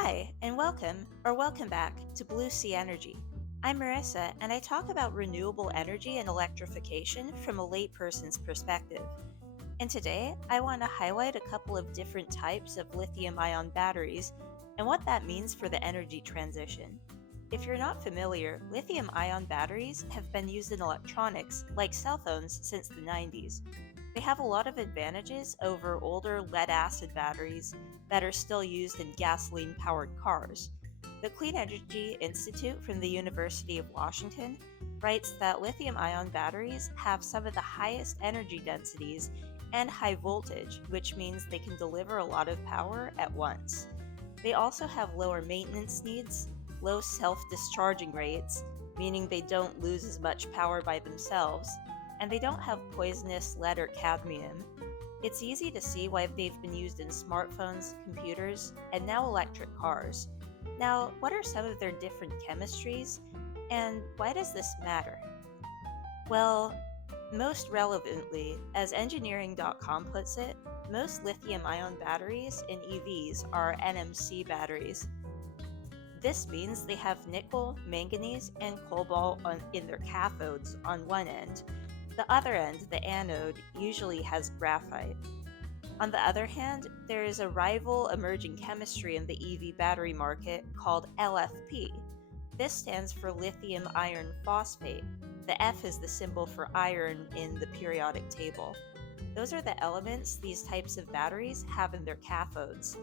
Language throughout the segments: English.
Hi, and welcome back to Blue Sea Energy. I'm Marissa, and I talk about renewable energy and electrification from a layperson's perspective. And today, I want to highlight a couple of different types of lithium ion batteries and what that means for the energy transition. If you're not familiar, lithium ion batteries have been used in electronics, like cell phones, since the 90s. They have a lot of advantages over older lead acid batteries that are still used in gasoline powered cars. The Clean Energy Institute from the University of Washington writes that lithium ion batteries have some of the highest energy densities and high voltage, which means they can deliver a lot of power at once. They also have lower maintenance needs, low self discharging rates, meaning they don't lose as much power by themselves, and they don't have poisonous lead or cadmium. It's easy to see why they've been used in smartphones, computers, and now electric cars. Now, what are some of their different chemistries, and why does this matter? Well, most relevantly, as engineering.com puts it, most lithium ion batteries in EVs are NMC batteries. This means they have nickel, manganese, and cobalt in their cathodes on one end. The other end, the anode, usually has graphite. On the other hand, there is a rival emerging chemistry in the EV battery market called LFP. This stands for lithium iron phosphate. The F is the symbol for iron in the periodic table. Those are the elements these types of batteries have in their cathodes.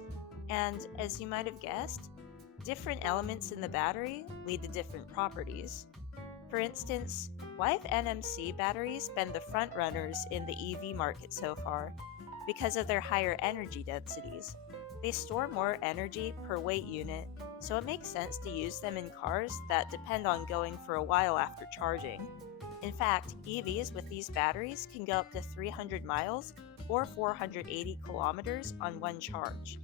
And as you might have guessed, different elements in the battery lead to different properties. For instance, why have NMC batteries been the front runners in the EV market so far? Because of their higher energy densities. They store more energy per weight unit, so it makes sense to use them in cars that depend on going for a while after charging. In fact, EVs with these batteries can go up to 300 miles or 480 kilometers on one charge.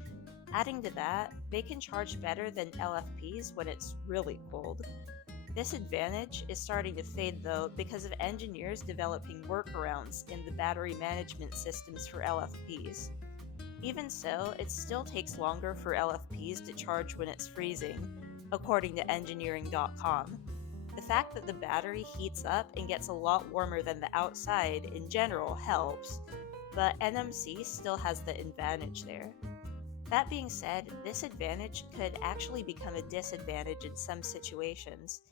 Adding to that, they can charge better than LFPs when it's really cold. This advantage is starting to fade though because of engineers developing workarounds in the battery management systems for LFPs. Even so, it still takes longer for LFPs to charge when it's freezing, according to engineering.com. The fact that the battery heats up and gets a lot warmer than the outside in general helps, but NMC still has the advantage there. That being said, this advantage could actually become a disadvantage in some situations.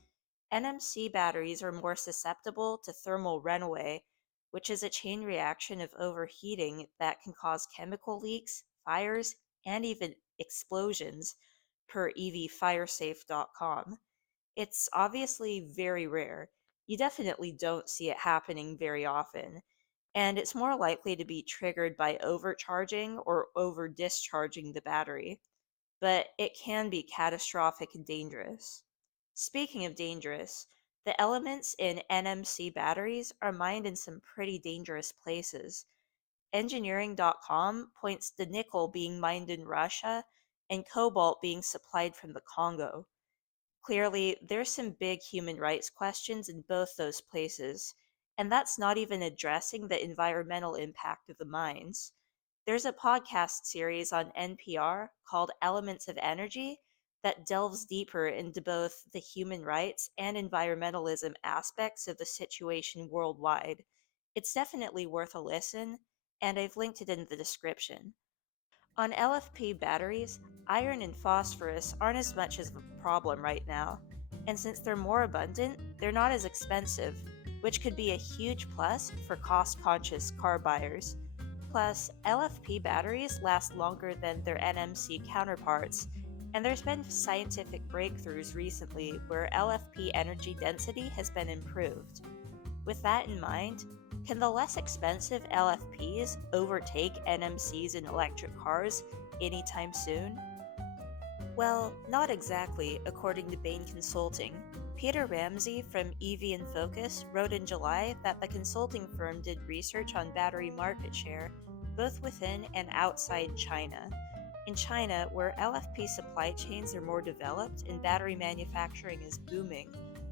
NMC batteries are more susceptible to thermal runaway, which is a chain reaction of overheating that can cause chemical leaks, fires, and even explosions, per evfiresafe.com. It's obviously very rare. You definitely don't see it happening very often, and it's more likely to be triggered by overcharging or over discharging the battery, but it can be catastrophic and dangerous. Speaking of dangerous, the elements in NMC batteries are mined in some pretty dangerous places. Engineering.com points to nickel being mined in Russia and cobalt being supplied from the Congo. Clearly, there's some big human rights questions in both those places, and that's not even addressing the environmental impact of the mines. There's a podcast series on NPR called Elements of Energy that delves deeper into both the human rights and environmentalism aspects of the situation worldwide. It's definitely worth a listen, and I've linked it in the description. On LFP batteries, iron and phosphorus aren't as much of a problem right now, and since they're more abundant, they're not as expensive, which could be a huge plus for cost conscious car buyers. Plus, LFP batteries last longer than their NMC counterparts, and there's been scientific breakthroughs recently where LFP energy density has been improved. With that in mind, can the less expensive LFPs overtake NMCs in electric cars anytime soon? Well, not exactly, according to Bain Consulting. Peter Ramsey from EV in Focus wrote in July that the consulting firm did research on battery market share, both within and outside China. In China, where LFP supply chains are more developed and battery manufacturing is booming,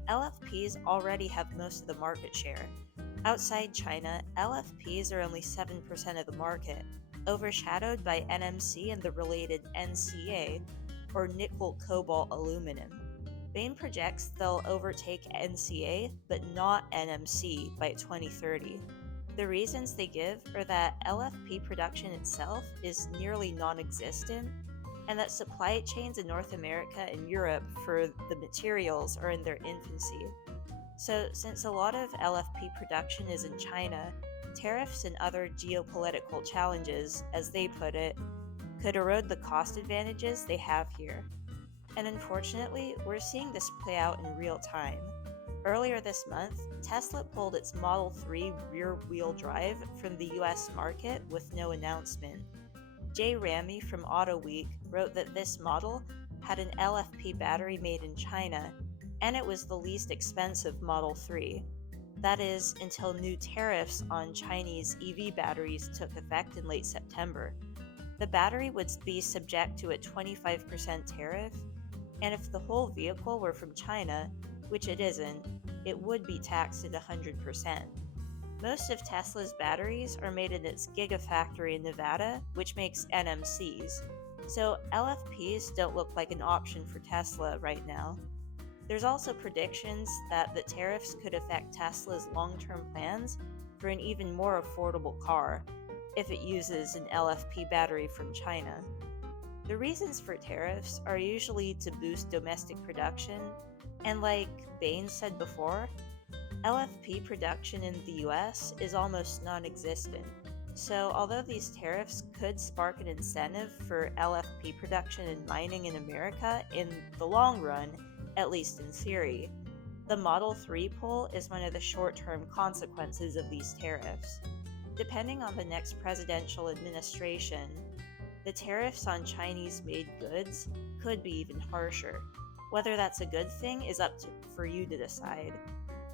LFPs already have most of the market share. Outside China, LFPs are only 7% of the market, overshadowed by NMC and the related NCA. or nickel cobalt aluminum. Bain projects they'll overtake NCA but not NMC by 2030. The reasons they give are that LFP production itself is nearly non existent, and that supply chains in North America and Europe for the materials are in their infancy. So, since a lot of LFP production is in China, tariffs and other geopolitical challenges, as they put it, could erode the cost advantages they have here. And unfortunately, we're seeing this play out in real time. Earlier this month, Tesla pulled its Model 3 rear wheel drive from the US market with no announcement. Jay Ramy from AutoWeek wrote that this model had an LFP battery made in China, and it was the least expensive Model 3. That is, until new tariffs on Chinese EV batteries took effect in late September. The battery would be subject to a 25% tariff, and if the whole vehicle were from China, which it isn't, it would be taxed at 100%. Most of Tesla's batteries are made in its Gigafactory in Nevada, which makes NMCs, so LFPs don't look like an option for Tesla right now. There's also predictions that the tariffs could affect Tesla's long-term plans for an even more affordable car if it uses an LFP battery from China. The reasons for tariffs are usually to boost domestic production, and like Bain said before, LFP production in the US is almost non-existent. So although these tariffs could spark an incentive for LFP production and mining in America in the long run, at least in theory, the Model 3 pull is one of the short-term consequences of these tariffs. Depending on the next presidential administration, the tariffs on Chinese-made goods could be even harsher. Whether that's a good thing is for you to decide.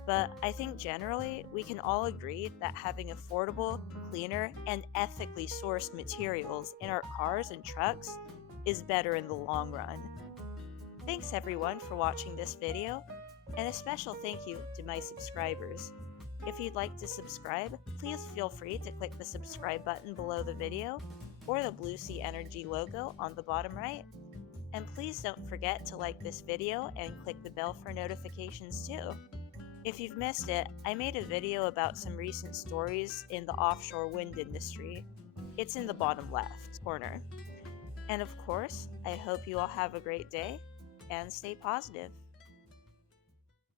But I think generally we can all agree that having affordable, cleaner, and ethically sourced materials in our cars and trucks is better in the long run. Thanks everyone for watching this video, and a special thank you to my subscribers. If you'd like to subscribe, please feel free to click the subscribe button below the video or the Blue Sea Energy logo on the bottom right. And please don't forget to like this video and click the bell for notifications too. If you've missed it, I made a video about some recent stories in the offshore wind industry. It's in the bottom left corner. And of course, I hope you all have a great day and stay positive.